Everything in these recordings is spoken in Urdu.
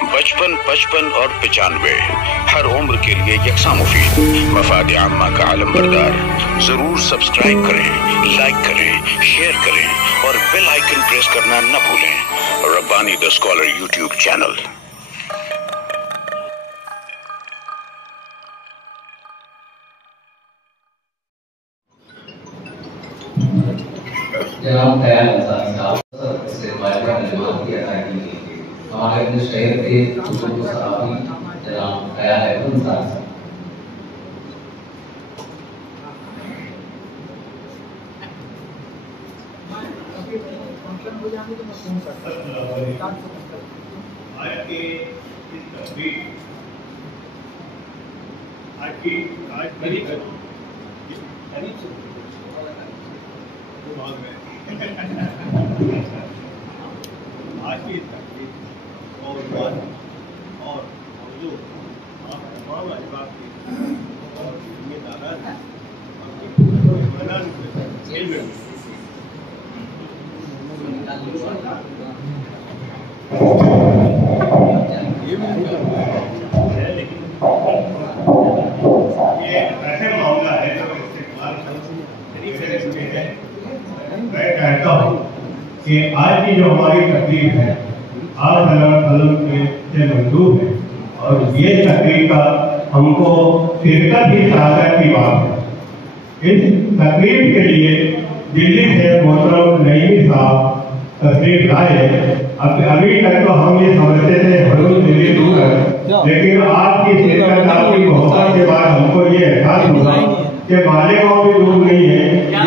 55 55 اور 95 ہر عمر کے لیے یکساں مفید، مفاد عامہ کا علم بردار۔ ضرور سبسکرائب کریں، لائک کریں، شیئر کریں اور بیل آئیکن پریس کرنا نہ بھولیں۔ ربانی دا اسکالر یوٹیوب چینل۔ جناب خیال انصاری صاحب سے واجبہ کلمات کی ادائیگی کی گئی۔ ہمارے اپنے شہر کے بزرگ صحافی جناب خیال انصاری صاحب۔ آج کی تقریب اور بات اور موضوع آپ تمام احباب کی اور ذمہ داران یہ ایسے معاملہ ہے جو استقبال میں کہتا ہوں کہ آج کی جو ہماری تقریب ہے آپ صلی اللہ علیہ وسلم سے منسوب ہے، اور یہ تقریب کا ہم کو شرکت ہی سعادت کی بات ہے۔ اس تقریب کے لیے دلی سے محترم نعیمی صاحب تشریف لائے۔ ابھی تک تو ہم یہ سمجھتے تھے حضور دلی دور ہے، لیکن آپ کی شرکت، آپ کی محبت کے بعد ہم کو یہ احساس ہوا کہ مالیگاؤں بھی دور نہیں ہے۔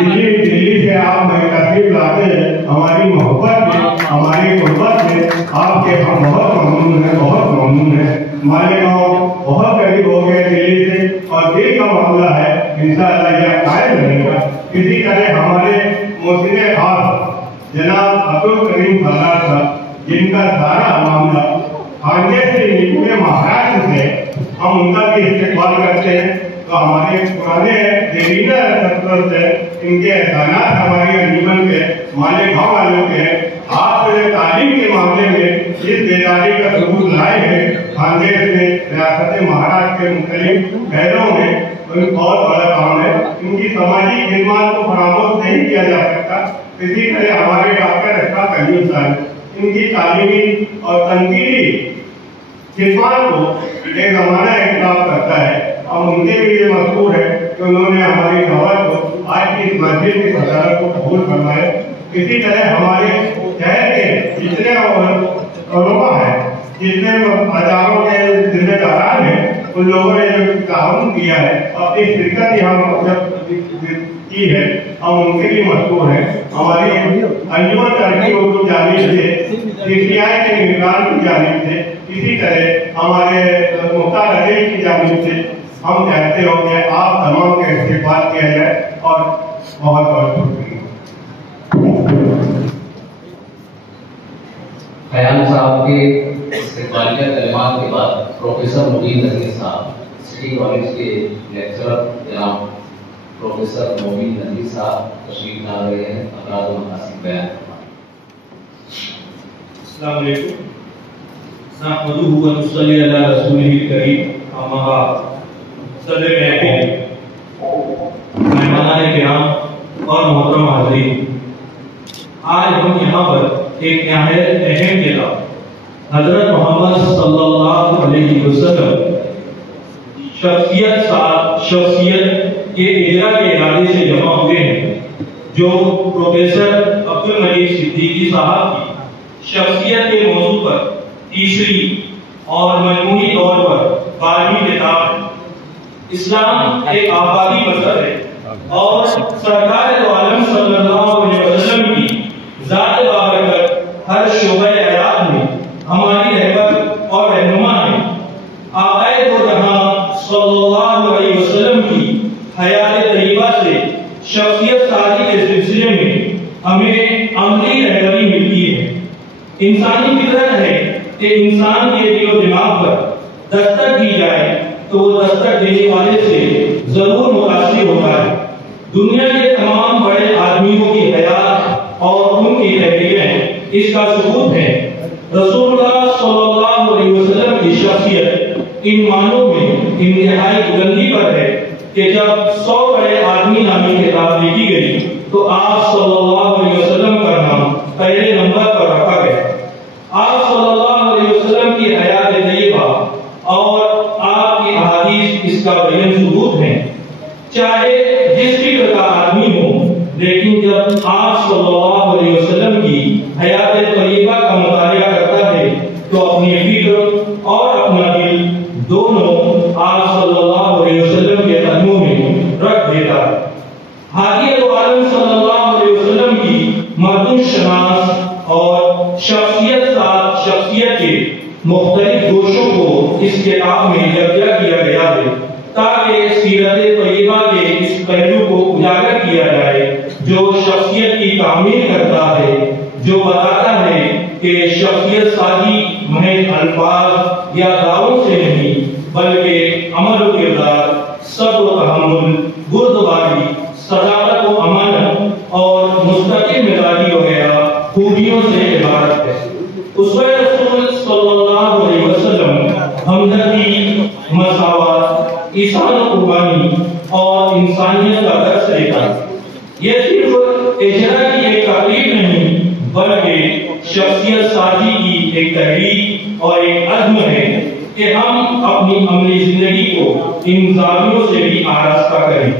دلی سے آپ تشریف لاتے ہیں، ہماری محبت میں، ہماری قربت میں آپ کے ہم بہت ممنون ہیں، بہت ممنون ہیں۔ مالیگاؤں بہت قریب ہو گئے دلی سے، اور دل کا معاملہ ہے، انشاءاللہ یہ قائم رہے گا۔ اسی طرح ہمارے محسن خاص جناب عبدالکریم سالار صاحب، جن کا سارا معاملہ خانگے سے نکلے مہاراشٹر سے، ہم ان کا بھی استقبال کرتے ہیں۔ تو ہمارے پرانے دیرینہ سفر سے ان کے احسانات ہماری انجمن کے مالیگاؤں والوں کے ہیں۔ آپ تعلیم کے معاملے میں اس بیداری کا ثبوت لائے ہیں۔ خانگیس میں، ریاست مہاراشٹر کے مختلف شہروں میں بہت بڑا کام ہے۔ ان کی سماجی خدمات کو فراموش نہیں کیا جا سکتا۔ اسی طرح ہمارے ڈاکٹر اشفاق علیم صاحب، ان کی تعلیمی اور تنقیدی خدمات کو ایک زمانہ اعتراف کرتا ہے۔ ہم ان کے بھی یہ مشہور ہے کہ انہوں نے ہماری دعوت کو، آج کی اس مسجد کی صدارت کو قبول فرمایا۔ اسی طرح ہمارے شہر کے جتنے علماء ہیں، جتنے ہزاروں کے ذمہ داران ہیں، ان لوگوں نے جو تعاون کیا ہے، اپنی شرکت یہاں مقصد کی ہے، ہم ان کے بھی مشہور ہیں۔ ہماری انجمن ترقی اردو جانب سے، DCI کے نگران کی جانب سے، اسی طرح ہمارے مختار عزیز کی جانب سے ہم چاہتے ہو کہ آپ تمام کا استقبال کیا جائے، اور بہت بہت شکریہ۔ خیال صاحب کے استقبالیہ کلمات کے بعد پروفیسر مبین نذیر صاحب، سٹی کالج کے لیکچرر جناب پروفیسر مبین نذیر صاحب تشریف لا رہے ہیں، اقراض و مناسب بیان۔ السلام علیکم۔ نحمدہ و نصلی علی رسولہ الکریم، اما بعد۔ صدر مہمانان کرام اور محترم حاضرین، آج ہم یہاں پر ایک نہایت اہم کتاب حضرت محمد صلی اللہ علیہ وسلم شخصیت کے اجرا کے ارادے سے جمع ہوئے ہیں، جو پروفیسر عبدالمجید صدیقی صاحب کی شخصیت کے موضوع پر تیسری اور مجموعی طور پر 12ویں کتاب ہے۔ اسلام ایک آبادی مذہب ہے، اور سرکار دو عالم صلی اللہ علیہ وسلم کی ذات بابرکت ہر شعبہ حیات میں ہماری رہبر اور رہنما ہے۔ آقا دو جہاں صلی اللہ علیہ وسلم کی حیات طیبہ سے شخصیت سازی کے سلسلے میں ہمیں عملی رہبری ملتی ہے۔ انسانی فطرت ہے کہ انسان کے دل و دماغ پر دستک دی جائے تو وہ دستک دینے والے سے ضرور متاثر ہوتا ہے۔ دنیا کے تمام بڑے آدمیوں کی حیات اور ان کی تحریریں اس کا ثبوت ہے۔ رسول اللہ صلی اللہ علیہ ان معنوں میں انتہائی بلندی پر ہے کہ جب 100 بڑے آدمی نامی کتاب لکھی گئی تو آپ صلی اللہ علیہ وسلم کا نام پہلے نمبر پر رکھا گیا۔ آپ صلی اللہ علیہ وسلم کی حیات طیبہ اور آپ کی احادیث اس کا بین ثبوت ہیں۔ چاہے جس فکر کا آدمی ہو، لیکن جب آپ صلی اللہ علیہ وسلم کی حیات طیبہ کا مطالعہ کرتا ہے تو اپنی فکر اور اپنا دل دونوں آپ صلی اللہ علیہ وسلم کے قدموں میں رکھ دیتا ہے۔ ہادی عالم صلی اللہ علیہ وسلم کی مردم شناس اور شخصیت کے مختلف گوشوں کو اس کتاب میں یکجا کیا گیا ہے تاکہ سیرت طیبہ کے اس پہلو کو اجاگر کیا جائے جو شخصیت کی تعمیر کرتا ہے، جو بتاتا ہے کہ شخصیت سازی محض الفاظ یا دعووں سے نہیں بلکہ عمل و کردار، صبر و تحمل، بردباری، صداقت و امانت اور مستقل مزاجی وغیرہ خوبیوں سے عبارت ہے۔ اسوہ رسول صلی اللہ علیہ وسلم ہمدردی، مساوات، احسان و قربانی اور انسانیت کا درس دیتا ہے۔ یہ صرف اجرا کی ایک تقریب نہیں بلکہ شخصیت سازی کی ایک تحریک اور ایک عزم ہے کہ ہم اپنی عملی زندگی کو ان زاویوں سے بھی آراستہ کریں۔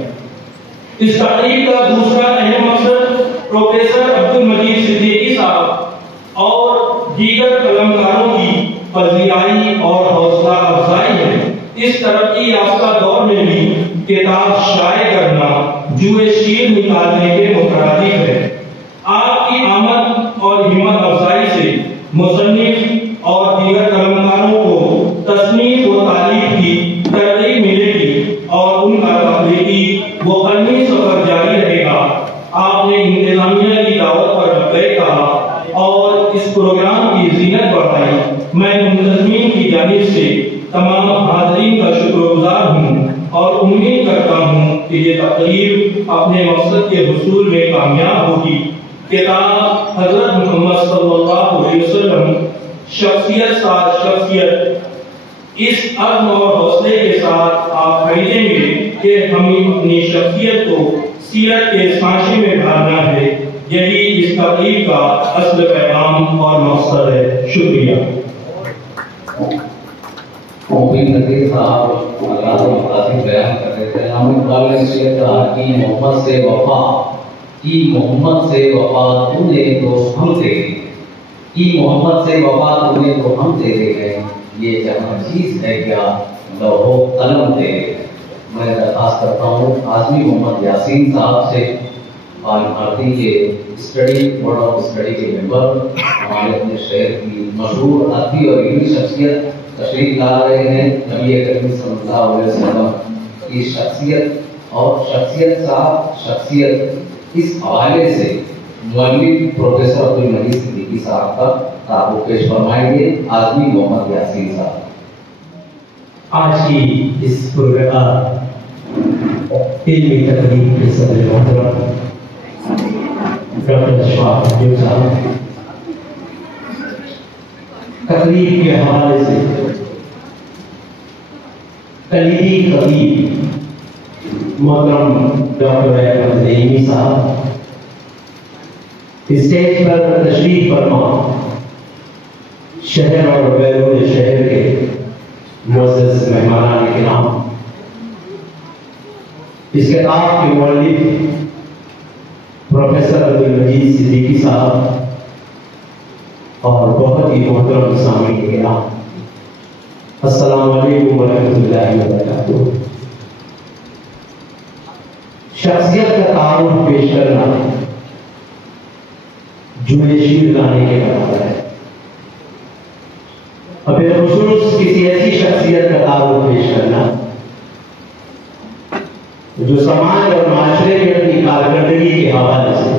اس تقریب کا دوسرا اہم مقصد پروفیسر عبدالمجید صدیقی صاحب اور دیگر قلمکاروں کی پذیرائی اور حوصلہ افزائی ہے۔ اس ترقی یافتہ دور میں بھی کتاب شائع کرنا جوئے شیر نکالنے کے مترادف ہے۔ آپ کی آمد اور ہمت افزائی سے مصنف اور دیگر قلمکاروں کو تصنیف و تالیف کی ترغیب ملے گی اور ان کا تخلیقی و قلمی سفر جاری رہے گا۔ آپ نے انتظامیہ کی دعوت پر لبیک کہا اور اس پروگرام کی زینت بڑھائی۔ میں منتظمین کی جانب سے تمام حاضرین کا شکر گزار ہوں اور امید کرتا ہوں کہ یہ تقریب اپنے مقصد کے حصول میں کامیاب ہوگی۔ کتاب حضرت محمد صلی اللہ علیہ وسلم شخصیت ساز شخصیت، اس عزم اور حوصلے کے ساتھ آپ خریدیں گے کہ ہمیں اپنی شخصیت کو سیرت کے سانچے میں ڈالنا ہے۔ یہی اس تقریب کا اصل پیغام اور مقصد ہے۔ شکریہ۔ مومن نذیر صاحب اللہ کو مقاصد بیان کر رہے تھے۔ ہم اقبال نے شعر کہا کہ محمد سے وفا، کی محمد سے وفا تو نے تو ہم تیرے، کی محمد سے وفا تو نے تو ہم تیرے ہیں، یہ جہاں چیز ہے کیا لوح و قلم تیرے۔ میں درخواست کرتا ہوں آزمی محمد یاسین صاحب سے، بال بھارتی کے اسٹڈی بورڈ آف اسٹڈی کے ممبر، ہمارے اپنے شہر کی مشہور ادبی اور علمی شخصیت تشریف لا رہے ہیں۔ نبی کریم صلی اللہ علیہ وسلم کی شخصیت اور شخصیت اس حوالے سے مولوی پروفیسر عبدالمجید صدیقی صاحب کا تعارف پیش فرمائیں گے۔ آزمی محمد یاسین صاحب۔ آج کی اس پروگرام علمی تقریب کے صدر محترم ڈاکٹر اشفاق صاحب، تقریب کے حوالے سے کلیدی خطیب محترم ڈاکٹر احمد نعیمی صاحب، اسٹیج پر تشریف فرما شہر اور بیرون شہر کے معزز مہمانان کرام، اس کتاب کے مؤلف پروفیسر عبدالمجید صدیقی صاحب اور بہت ہی محترم سامعین کرام، السلام علیکم ورحمۃ اللہ وبرکاتہ۔ شخصیت کا تعارف پیش کرنا جوئے شیر لانے کے برابر ہے۔ اور بالخصوص کسی ایسی شخصیت کا تعارف پیش کرنا جو سماج اور معاشرے میں اپنی کارکردگی کے حوالے سے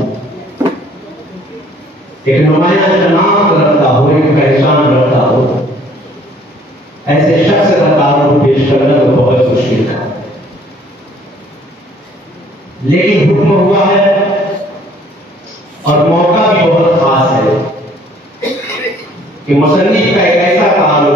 ایک نمایاں شناخت رکھتا ہو، ایک پہچان رکھتا ہو، ایسے شخص کا تعارف پیش کرنا تو بہت مشکل ہے، لیکن حکم ہوا ہے اور موقع بھی بہت خاص ہے کہ مصنف کا ایک ایسا تعارف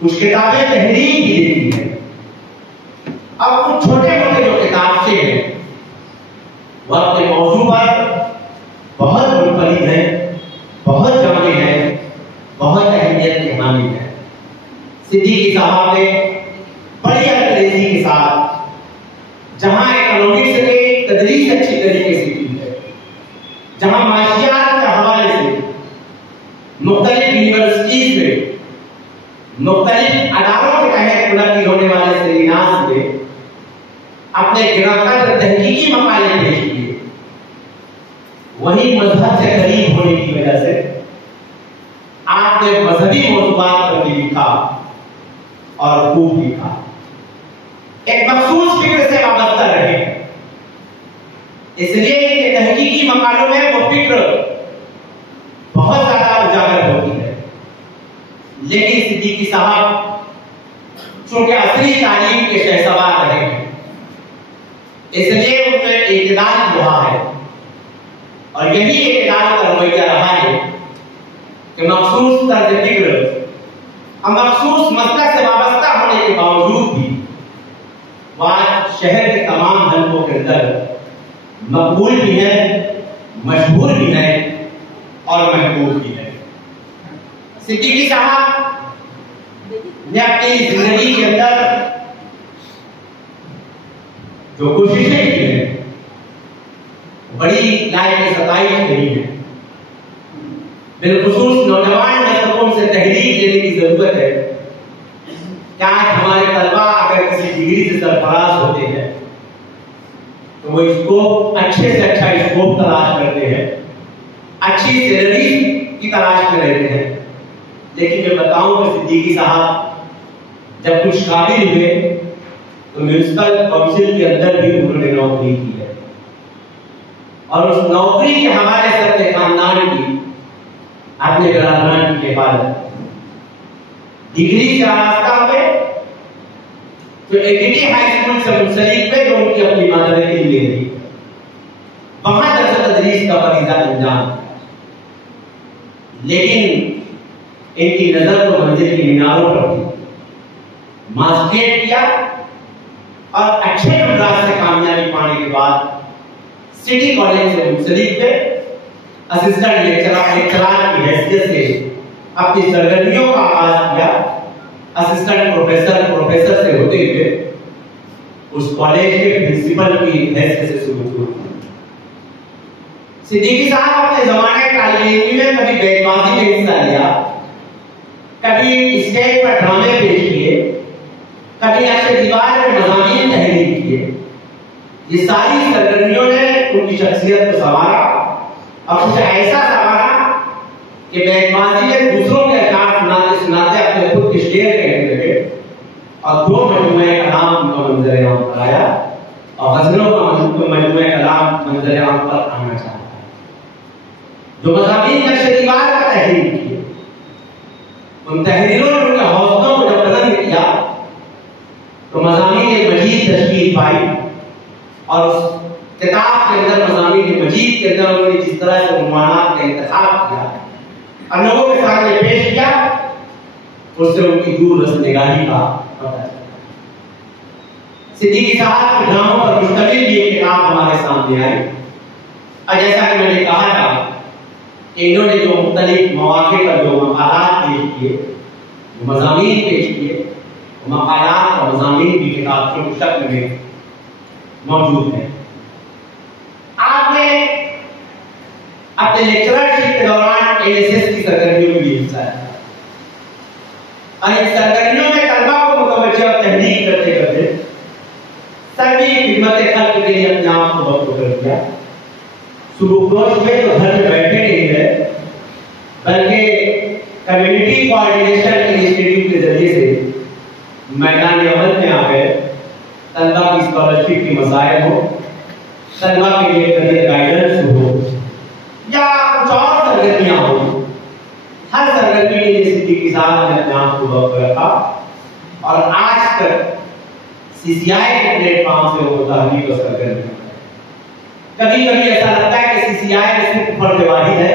کچھ کتابیں تحریر بھی دیتی ہیں. اب کچھ چھوٹے موٹے جو کتابچے ہیں وہ اپنے موضوع پر بہت منفرد ہیں، بہت جامع ہیں، بہت اہمیت کے حامل ہیں. صدیقی صاحب نے بڑی انگریزی کے ساتھ جہاں اکنامکس کی تدریس اچھی طریقے سے کی ہے، جہاں معاشیات کے حوالے سے مختلف یونیورسٹیز میں مختلف اداروں کے تحت منعقد ہونے والے سیمینار میں اپنے گرانقدر تحقیقی مقالے پیش کیے، وہی مذہب سے قریب ہونے کی وجہ سے آپ نے مذہبی موضوعات پر بھی لکھا اور خوب لکھا. ایک مخصوص فکر سے وابستہ رہے، اس لیے کہ تحقیقی مقالوں میں وہ فکر بہت زیادہ اجاگر ہوتی ہے. لیکن صدیقی صاحب چونکہ عصری تعلیم کے شہسوار رہے ہیں، اس لیے ان میں اعتدال رہا ہے، اور یہی اعتدال کا رویہ رہا ہے کہ مخصوص طرز فکر اور مخصوص مسلک سے وابستہ ہونے کے باوجود بھی وہ آج شہر کے تمام حلقوں کے اندر مقبول بھی ہے، مشہور بھی ہے اور محبوب بھی ہے. صدیقی صاحب نے اپنی زندگی کے اندر جو کوششیں کی ہیں بڑی لائق ستائش نہیں ہے. بالخصوص نوجوان نسل کو ان سے تحریک لینے کی ضرورت ہے کہ آج ہمارے طلبا اگر کسی ڈگری سے سرفراز ہوتے ہیں تو وہ اسکوپ اچھے سے اچھا اسکوپ تلاش کرتے ہیں، اچھی سیلری کی تلاش میں رہتے ہیں. لیکن میں بتاؤں کہ صدیقی صاحب جب کچھ قابل ہوئے تو میونسپل کونسل کے اندر بھی انہوں نے نوکری کی ہے، اور اس نوکری کے حوالے سے اپنے خاندان کی، اپنے برادران کی حفاظت. ڈگری سے آراستہ ہوئے تو ایگریٹی ہائی اسکول سے منسلک ہوئے جو ان کی اپنی مادر کے لیے تھی، وہاں درس تدریس کا فریضہ انجام. لیکن ان کی نظر تو منزل کی میناروں پر تھی. ماسٹریٹ کیا اور اچھے نمبرات سے کامیابی پانے کے بعد سٹی کالج سے منسلک ہوئے، اسسٹنٹ لیکچرار کی حیثیت سے اپنی سرگرمیوں کا آغاز کیا. اسسٹنٹ پروفیسر سے ہوتے ہوئے اس کالج کے پرنسپل کی حیثیت سے شروع ہوئی. صدیقی صاحب اپنے زمانے طالب علمی میں کبھی بیت بازی میں حصہ لیا، کبھی اسٹیج پر ڈرامے پیش کیے، کبھی نقش دیوار میں مضامین تحریر کیے. یہ ساری سرگرمیوں نے ان کی شخصیت کو سنوارا اور کچھ ایسا سنوارا کہ بیت بازی میں دوسروں کے اشعار سناتے سناتے اپنے خود کے شعر کہنے لگے، اور دو مجموعہ کلام ان کا منظر عام پر آیا، اور غزلوں کا مجموعہ کلام منظر عام پر آنا چاہتا ہے. جو مضامین نقش دیوار کا تحریر کیے، ان تحریروں نے ان کے حوصلوں کو جب بلند کیا تو مضامین مجید تشکیل پائی، اور اس کتاب کے اندر مضامین مجید کے اندر انہوں نے جس طرح سے عنوانات کا انتخاب کیا اور لوگوں کے سامنے پیش کیا، اس سے ان کی دور رس نگاہی کا پتہ چلا. صدیقی صاحب کے ڈراموں پر مشتمل یہ کتاب ہمارے سامنے آئی، اور جیسا کہ میں نے کہا تھا کہ انہوں نے جو مختلف مواقع پر جو مقالات پیش کیے، جو مضامین پیش کیے، مقالات اور مضامین بھی کتاب کی شکل میں موجود ہیں. آپ نے اپنے لیکچررشپ کے دوران NSS کی سرگرمیوں میں بھی حصہ لیا، اور ان سرگرمیوں میں طلبا کو متوجہ اور تحریک کرتے کرتے سبھی خدمت خلق کے لیے اپنے آپ کو وقف کر دیا. صبح روز میں تو گھر میں بیٹھے نہیں رہے، بلکہ کمیونٹی کوآرڈینیشن انسٹیٹیوٹ کے ذریعے سے میدان عمل میں آ گئے. طلبا کی اسکالرشپ کی مسائل ہو، طلبا کے لیے کریئر گائیڈنس ہو، یا کچھ اور سرگرمیاں ہو، ہر سرگرمی کے لیے صدیقی صاحب نے اپنے آپ کو وقف رکھا، اور آج تک CCI کے پلیٹ فارم سے وہ تحریک و سرگرمی. کبھی کبھی ایسا لگتا ہے کہ CCI میں صرف فرد واحد ہے،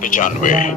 95